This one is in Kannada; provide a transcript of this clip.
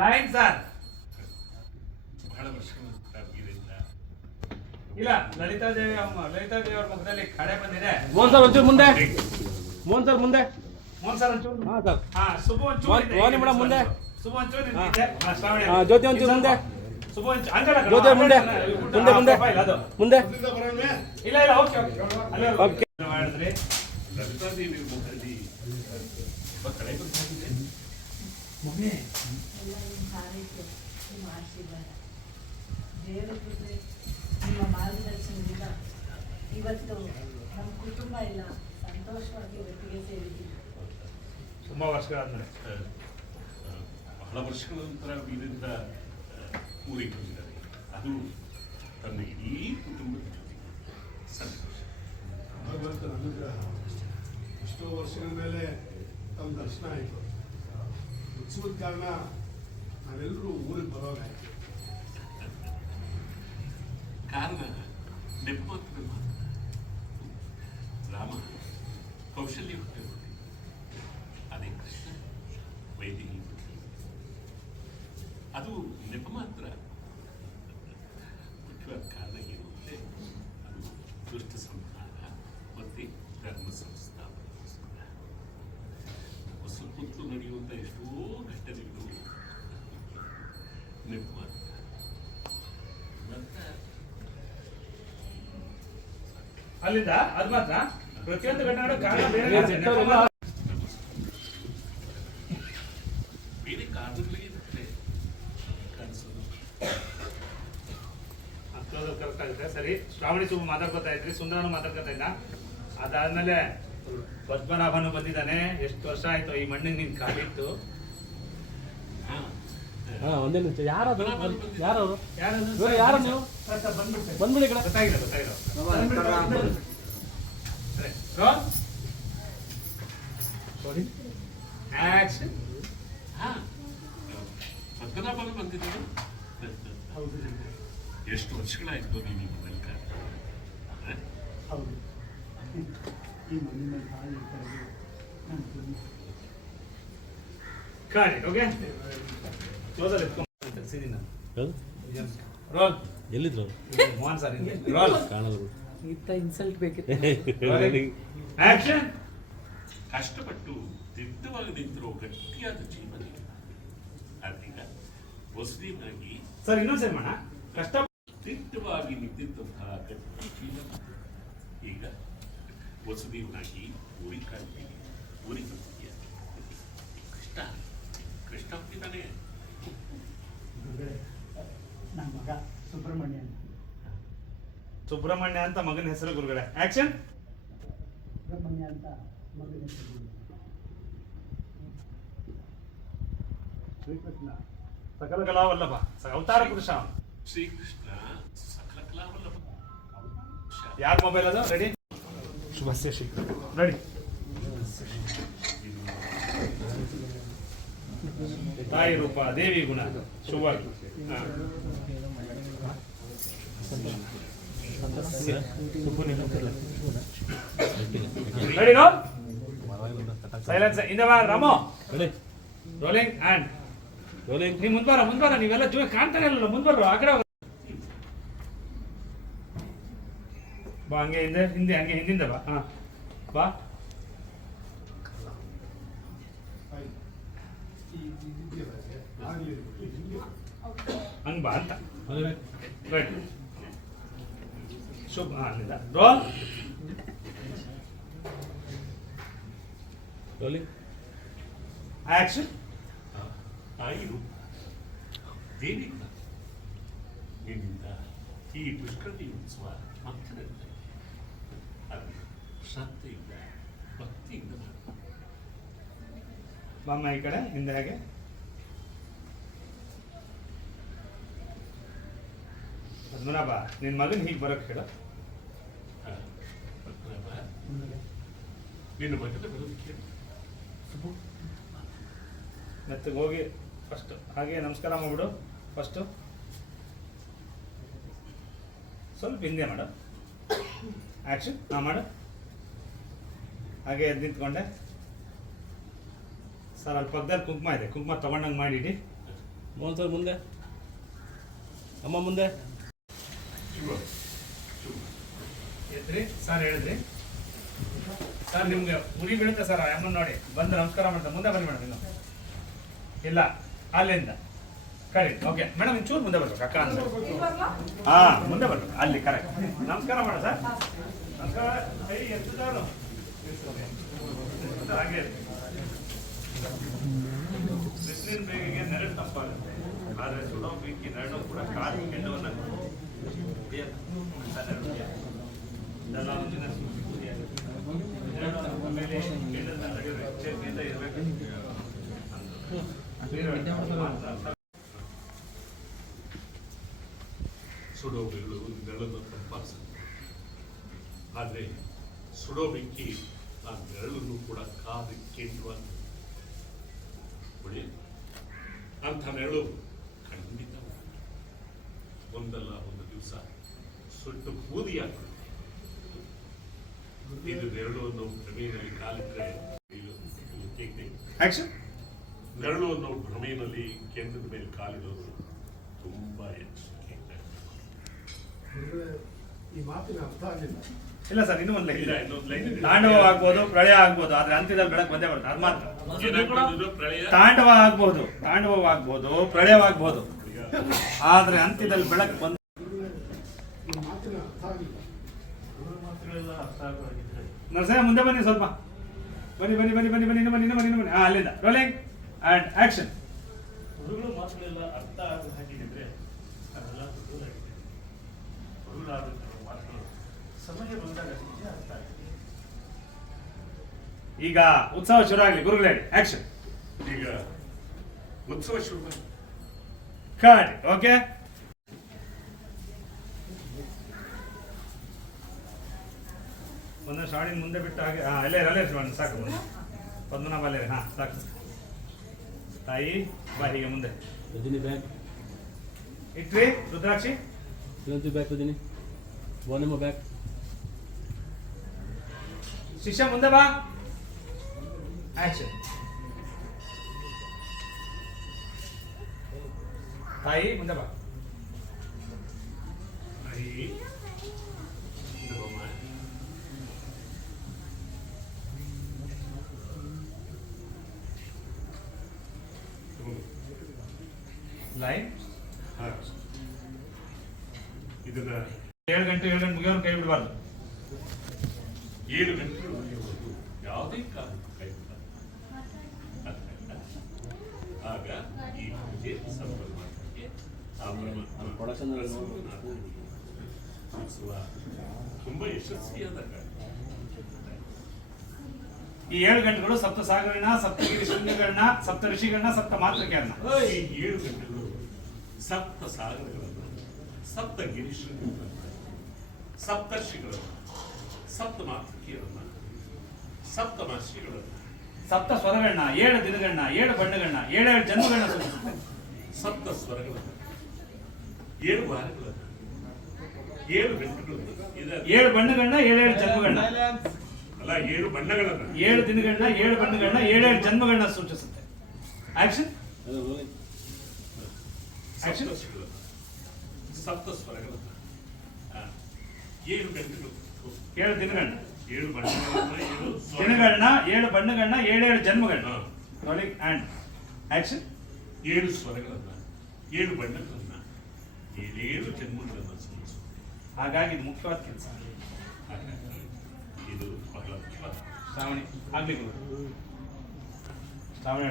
Line sir. ಬಹಳ ವರ್ಷಗಳ ಇಲ್ಲ, ಲಲಿತಾ ದೇವಿ ಅವ್ರ ಮುಖದಲ್ಲಿ ಕಳೆ ಬಂದಿದೆ. ಮೋಹನ್ ಸರ್ ಒಂಚೂರು ಮುಂದೆ. ಮೋಹನ್ ಸರ್ ಮುಂದೆ. ಮೋಹನ್ ಸರ್ ಒಂಚೂರು. ಹಾಂ ಸರ್. ಹಾಂ, ಸುಬ್ಬು ಒಂಚೂರು. ವಾಣಿ ಮೇಡಮ್ ಮುಂದೆ. ಸುಬ್ಬು ಒಂಚೂರು ನಿಂತಿದೆ. ಶ್ರಾವಣಿ. ಜ್ಯೋತಿ ಒಂಚೂರು ಮುಂದೆ. ಸುಬ್ಬು ಒಂಚೂರು ಹಂಗಲ್ಲ. ಜ್ಯೋತಿ ಮುಂದೆ. ಮುಂದೆ ಮುಂದೆ. ಮುಂದೆ. ಇಲ್ಲ ಇಲ್ಲ, ಓಕೆ ಓಕೆ. ಅಲ್ಲೇ ಓಕೆ. ಮಾಡಿದ್ರಿ. ಲಲಿತಾ ದೇವಿ ಮುಖದಲ್ಲಿ ಕಳೆ ಬಂದಿದೆ. ಮಮ್ಮಿ ನಿಮ್ಮ ಮಾರ್ಗದರ್ಶನದಿಂದ ಇವತ್ತು ನಮ್ಮ ಕುಟುಂಬ ಎಲ್ಲ ಸಂತೋಷವಾಗಿ ಒಟ್ಟಿಗೆ ಸೇರಿದ್ದೀವಿ. ತುಂಬಾ ವರ್ಷಗಳಾದ್ಮೇಲೆ ಬಹಳ ವರ್ಷಗಳ ನಂತರ ವೀರಿಂದ ಊರಿಗೆ ಬಂದಿದ್ದಾರೆ. ಅದು ತನ್ನ ಇಡೀ ಕುಟುಂಬದ ಜೊತೆಗೆ ಸಂತೋಷ. ಭಗವಂತನ ಅನುಗ್ರಹ. ಎಷ್ಟೋ ವರ್ಷಗಳ ಮೇಲೆ ತಮ್ಮ ದರ್ಶನ ಆಯಿತು. ಉತ್ಸವದ ಕಾರಣ ನಾವೆಲ್ಲರೂ ಊರಿಗೆ ಬರೋಗಾಯ್ತು. ಕಾರಣ ನೆಪ ಮಾತ್ರ. ರಾಮ ಕೌಶಲ್ಯ ಹುಟ್ಟೆ ಅದೇ ಕೃಷ್ಣ ವೈದೇಹಿ ಅದು ನೆಪ ಮಾತ್ರ. ಮುಖ್ಯವಾದ ಕಾರಣ ಏನು ಅಂದರೆ ಅದು ದುಷ್ಟ ಸಂಹಾರ ಮತ್ತು ಧರ್ಮ ಸಂಸ್ಥಾಪನೆಗೋಸ್ಕರ. ಸುತ್ತಮುತ್ತಲು ನಡೆಯುವಂಥ ಎಷ್ಟೋ ಘಟನೆಗಳು ನೆಪ ಮಾತ್ರ. ಅಲ್ಲಿಂದ ಅದು ಮಾತ್ರ ಪ್ರತಿಯೊಂದು ಘಟನೆ ಕಾರಣ ಬೇರೆ ಬೇರೆ ಕಾರಣಗಳೇ ಇರುತ್ತೆ ಕಾಣಿಸೋದು. ಕರೆಕ್ಟ್ ಆಗುತ್ತೆ. ಸರಿ, ಶ್ರಾವಣಿ ಸುಬ್ಬ ಮಾತಾಡ್ಕೊತಾ ಇದ್ರಿ, ಸುಂದರನು ಮಾತಾಡ್ಕೊತಾ ಇದ್ದ. ಅದಾದ್ಮೇಲೆ ಪದ್ಮನಾಭನು ಬಂದಿದ್ದಾನೆ. ಎಷ್ಟು ವರ್ಷ ಆಯ್ತು ಈ ಮಣ್ಣಿಗೆ ನಿನ್ ಕಾಲಿತ್ತು. ಒಂದೇ ನಿಮಿಷ. ಯಾರದು? ಯಾರವರು? ಯಾರು ಯಾರು ನೀವು? ಬಂದ್ಬಿಡಿ ಕಡೆ. ಗೊತ್ತಾಗಿಲ್ಲ. ಆಕ್ಷನ್. ಪದ್ಮನಾಭನು ಬಂದಿದ್ದೀವಿ. ಎಷ್ಟು ವರ್ಷಗಳಾಯ್ತು ನೀವು ಈ ಮೊದಲ ಹೌದು, ಈ ಮಣ್ಣಿನ ತಾಯಿ ಕಡೆಗೆ ಕಾಡಿ. ಓಕೆ, ಕ್ಲೋಸರ್ ಎತ್ಕೊಂಡು ಸಿದಿನ ರೋಲ್. ಎಲ್ಲಿದ್ರು ಮೋಹನ್ ಸರ್ ರೋಲ್. ಕಾಣಲ್ಲ. ಇಂಥ ಇನ್ಸಲ್ಟ್ ಬೇಕಿತ್ತು. ಆಕ್ಷನ್. ಕಷ್ಟಪಟ್ಟು ದಿಟ್ಟವಾಗಿ ನಿಂತಿರೋ ಗಟ್ಟಿಯಾದ ಜೀವನ ಅದೀಗ ವಸುದೇವನಾಗಿ ಸರ್ ಇನ್ನೊಂದ್ಸರಿ ಮಾಡ. ಕಷ್ಟ ದಿಟ್ಟವಾಗಿ ನಿಂತಿದ್ದಂತಹ ಗಟ್ಟಿ ಜೀವನ ಈಗ ವಸುದೇವನಾಗಿ ಊರಿಗೆ ಕಾಣ್ತೀವಿ. ಊರಿಗೆ ಬರ್ತೀಯ ಕೃಷ್ಣ ಹುಟ್ಟಿದ್ದಾನೆ. ನಮ್ಮ ಮಗ ಸುಬ್ರಹ್ಮಣ್ಯ. ಸುಬ್ರಹ್ಮಣ್ಯ ಅಂತ ಮಗನ ಹೆಸರು ಗುರುಗಳೇ. ಆಕ್ಷನ್. ಸುಬ್ರಹ್ಮಣ್ಯ ಅಂತ ಮಗನ ಹೆಸರು. ಶ್ರೀಕೃಷ್ಣ ಸಕಲ ಕಲಾವಲ್ಲಭ, ಅವತಾರ ಪುರುಷ. ಶ್ರೀಕೃಷ್ಣ ಸಕಲ ಕಲಾವಲ್ಲಭ. ಯಾರ ಮೊಬೈಲ್ ಅದು? ರೆಡಿ. ಶುಭಸ್ಯ ಶೀಘ್ರ. ರೆಡಿ. ತಾಯಿ ರೂಪ ದೇವಿ ಗುಣ ಶುಭವಾಗಿ. Ready no silence. ಇಂದ ಬಾ ರಾಮು. Rolling and rolling. ನೀವು ಮುಂದ್ಬಾರ ನೀವೆಲ್ಲ ಜೀವ ಕಾಣ್ತಾನೆ ಇಲ್ಲ. ಮುಂದ್ಬಾರ ಆ ಕಡೆ ಬಾ. ಹಂಗೆ ಹಿಂದೆ ಹಂಗೆ ಹಿಂದಿಂದ ಬಾ. ಹಾ ಬಾ. ಹಂಗೆ ಬಾ ಅಂತ. ರೈಟ್. ಶುಭ. ಅಲ್ಲಿಂದ ರೋಲ್. Rolling action. ತಾಯಿ ರೂಪ ದೇವಿ ಗುಣ ನಿನ್ನಿಂದ ಈ ಪುಷ್ಕರಣಿ ಉತ್ಸವ ಆಗ್ತಿರುತ್ತೆ. ಅದು ಶ್ರದ್ಧೆಯಿಂದ ಭಕ್ತಿಯಿಂದ ಮಾಡ್ತಾರೆ. ಬಾಮ್ಮ ಈ ಕಡೆ ಹಿಂದೆ ಹಾಗೆ. ಪದ್ಮನಾಭ, ನಿನ್ ಮಗನ್ ಹೀಗೆ ಬರೋಕ್ ಹೇಳ. ನಿನ್ನ ಮಗನ ಬರೋದಕ್ಕೆ ಮೆತ್ತಗೆ ಹೋಗಿ ಫಸ್ಟ್ ಹಾಗೆ ನಮಸ್ಕಾರ ಮಾಡ್ಬಿಡು. ಫಸ್ಟು ಸ್ವಲ್ಪ ಹಿಂದೆ ಮಾಡು. ಆಕ್ಷನ್. ಹಾಂ ಮಾಡು. ಹಾಗೆ ಎದ್ದು ನಿಂತ್ಕೊಂಡೆ. ಸರ್ ಅಲ್ಲಿ ಪಕ್ಕದಲ್ಲಿ ಕುಂಕುಮ ಇದೆ, ಕುಂಕುಮ ತಗೊಂಡಂಗೆ ಮಾಡಿಡಿ. ಮೋಹನ್ ಸರ್ ಮುಂದೆ, ಅಮ್ಮ ಮುಂದೆ. ಎದ್ರಿ ಸರ್, ಹೇಳಿದ್ರಿ ಸರ್, ನಿಮ್ಗೆ ಉರಿ ಬೀಳುತ್ತೆ ಸರ್. ಅಮ್ಮನ ನೋಡಿ ಬಂದು ನಮಸ್ಕಾರ ಮಾಡ್ತಾರೆ. ಮುಂದೆ ಬನ್ನಿ ಮೇಡಮ್. ಇನ್ನು ಇಲ್ಲ, ಅಲ್ಲಿಂದ ಕರಿ. ಓಕೆ ಮೇಡಮ್, ಚೂರು ಮುಂದೆ ಬರ್ಬೇಕು ಅಕ್ಕ ಅಂತ. ಹಾ, ಮುಂದೆ ಬರ್ಬೇಕು, ಅಲ್ಲಿ ಕರೆಕ್ಟ್. ನಮಸ್ಕಾರ ಮಾಡ ಸರ್, ನಮಸ್ಕಾರ. ಕೈ ಎತ್ತಿದವರು ಹಾಗೆ ಬಿಸಿಲಿನ ಬೇಗೆಗೆ ನೆರಳು ತಪ್ಪಾಗುತ್ತೆ, ಆದರೆ ಸುಡೋ ಬೆಂಕಿ ನೆರಳು ಕೂಡ ಕಾಲು ಕೆಂಡವನ್ನು ಇದೆಲ್ಲ ಮುಂದಿನ ಆಮೇಲೆ ಕೆಂಡದ ನಡೆಯೋದು ಎಚ್ಚರಿಕೆಯಿಂದ ಇರಬೇಕು. ಸುಡೋ ಬೆರಳು ನೆರಳನ್ನು ತಂಪಾಗಿಸುತ್ತೆ, ಆದರೆ ಸುಡೋ ಬೆಂಕಿ ಆ ನೆರಳನ್ನು ಕೂಡ ಕಾದು ಕೆಂಡುವ ಅಂಥ ನೆರಳು ಖಂಡಿತ ಒಂದಲ್ಲ ಒಂದು ದಿವಸ ಸುಟ್ಟು ಬೂದಿಯಾಗ್ತದೆ. ಇದು ನೆರಳು ಅನ್ನೋ ಭ್ರಮೆಯಲ್ಲಿ ಕಾಲಿಟ್ಟರೆ ನೆರಳು ಅನ್ನೋ ಭ್ರಮೆಯಲ್ಲಿ ಕೆಂಡದ ಮೇಲೆ ಕಾಲಿಡೋದು ತುಂಬಾ ಎಚ್ಚರಿಕೆ. ಈ ಮಾತಿನ ಅರ್ಥ ಆಗಿಲ್ಲ. ಇಲ್ಲ ಸರ್, ಇನ್ನೂ ಒಂದು ಇಲ್ಲ, ಲೈನ್. ಇನ್ನೊಂದು ಲೈನ್ ಇದೆ. ತಾಂಡವ ಆಗ್ಬೋದು, ಪ್ರಳಯ ಆಗ್ಬೋದು, ಆದ್ರೆ ಅಂತ್ಯದಲ್ಲಿ ಬೆಳಕು ಬಂದೇ ಬರುತ್ತೆ. ಅದು ಮಾತ್ರ. ಏನಾಗ್ಬೋದು? ಪ್ರಳಯ ತಾಂಡವ ಆಗ್ಬೋದು, ತಾಂಡವವಾಗ್ಬೋದು, ಪ್ರಳಯವಾಗ್ಬೋದು, ಆದ್ರೆ ಅಂತ್ಯದಲ್ಲಿ ಬೆಳಕು ಬಂದ. ಈ ಮಾತಿನ ಅರ್ಥ ಆಗಿಲ್ಲ. ನರಸಿಂಹ ಮುಂದೆ ಬನ್ನಿ ಸ್ವಲ್ಪ. ಬನ್ನಿ ಬನ್ನಿ ಬನ್ನಿ ಬನ್ನಿ ಬನ್ನಿ, ಇನ್ನು ಬನ್ನಿ, ಇನ್ನು ಬನ್ನಿ, ಇನ್ನು ಬನ್ನಿ. ಅಲ್ಲಿಂದ ರೋಲಿಂಗ್ ಅಂಡ್ ಆಕ್ಷನ್. ಗುರುಗಳು ಮಾತುಗಳೆಲ್ಲ ಅರ್ಥ ಆಗೋ ಹಾಗಿದ್ರೆ ಅದೆಲ್ಲ ಗುರುಗಳಾಗಿದೆ. ಗುರುಗಳಾದ ಮಾತುಗಳು ಸಮಯ ಬಂದಾಗ ನಿಜ ಅರ್ಥ ಆಗಿದೆ. ಈಗ ಉತ್ಸವ ಶುರು ಆಗಲಿ. ಗುರುಗಳು ಹೇಳಿ, ಆಕ್ಷನ್. ಈಗ ಉತ್ಸವ ಶುರು ಕಟ್. ಓಕೆ, ಒಂದು ಶಾಡಿನ ಮುಂದೆ ಬಿಟ್ಟು ಹಾಗೆ. ಹಾ, ಅಲ್ಲೇ ಅಲ್ಲೇ ಸಾಕು. ಮುಂದೆ ಪದ್ಮನಾಭ ಅಲ್ಲೇ. ಹಾ, ಸಾಕು. ತಾಯಿ ಬಾ, ಹೀಗೆ ಮುಂದೆ ರಜನಿ ಬ್ಯಾಗ್, ಇಟ್ರಿ. ರುದ್ರಾಕ್ಷಿ ಇನ್ನೊಂದು ಬ್ಯಾಗ್ ರಜನಿ, ಬೋನಮ್ಮ ಬ್ಯಾಗ್. ಶಿಷ್ಯ ಮುಂದೆ ಬಾ, ಆಕ್ಷನ್. ತಾಯಿ ಮುಂದೆ ಬಾ. ಲೈನ್. ಇದನ್ನ 7 ಗಂಟೆ ಮುಗಿಯೋರು ಕೈ ಬಿಡಬಾರ್ದು. 7 ಗಂಟೆಗಳು ಮುಗಿಯುವುದು ಯಾವುದೇ ಕಾರಣಕ್ಕೂ ಕೈ ಬಿಡಬಾರದು. ಆಗ ಈ ಪೂಜೆ ಸಂಪನ್ನವಾಗಲಿಕ್ಕೆ ಉತ್ಸವ ತುಂಬಾ ಯಶಸ್ವಿಯಾದ ಕಾರಣ. ಈ 7 ಗಂಟೆಗಳು ಸಪ್ತ ಸಾಗರನ, ಸಪ್ತಗಿರಿ ಶೃಂಗಗಳನ್ನ, ಸಪ್ತ ಋಷಿಗಳನ್ನ, ಸಪ್ತ ಮಾತೃಕೆಯನ್ನ. ಈ 7 ಗಂಟೆಗಳು ಸಪ್ತ ಸಾಗರಗಳನ್ನು, ಸಪ್ತ ಗಿರಿಶೃಂಗಗಳನ್ನ, ಸಪ್ತರ್ಷಿಗಳನ್ನ, ಸಪ್ತ ಮಾತೃಕೆಯರನ್ನ, ಸಪ್ತ ಮಹರ್ಷಿಗಳನ್ನ, ಸಪ್ತ ಸ್ವರಗಳನ್ನ, 7 ದಿನಗಳನ್ನ, 7 ಬಣ್ಣಗಳನ್ನ, 7 ಜನ್ಮಗಳನ್ನ ಸೂಚಿಸುತ್ತೆ. ಸಪ್ತ ಸ್ವರಗಳನ್ನ, 7 ವಾರಗಳನ್ನ, 7 ಗಂಟೆಗಳನ್ನ, 7 ಬಣ್ಣಗಳನ್ನ, 7 ಜನ್ಮಗಳನ್ನ ಅಲ್ಲ 7 ಬಣ್ಣಗಳನ್ನ, 7 ದಿನಗಳನ್ನ, 7 ಬಣ್ಣಗಳನ್ನ, 7 ಜನ್ಮಗಳನ್ನ ಸೂಚಿಸುತ್ತೆ. ಆಕ್ಷನ್. ಸಪ್ತರ್ಷಿಗಳನ್ನ, ಸಪ್ತ ಸ್ವರಗಳನ್ನ, 7 ಗಂಟೆಗಳು, 7 ದಿನಗಳನ್ನ, 7 ಬಣ್ಣಗಳನ್ನ, 7 ದಿನಗಳನ್ನ, 7 ಬಣ್ಣಗಳನ್ನ, 7 ಜನ್ಮಗಳನ್ನ. Rolling and action. 7 ಸ್ವರಗಳನ್ನ, 7 ಬಣ್ಣಗಳನ್ನ, 7 ಜನ್ಮಗಳನ್ನ ಸೂಚಿಸುತ್ತೆ. ಹಾಗಾಗಿ ಇದು ಮುಖ್ಯವಾದ ಕೆಲಸ. ಇದು ಬಹಳ ಮುಖ್ಯವಾದ ಶ್ರಾವಣಿ ಆಗ್ಲಿ ಗುರು. ಶ್ರಾವಣಿ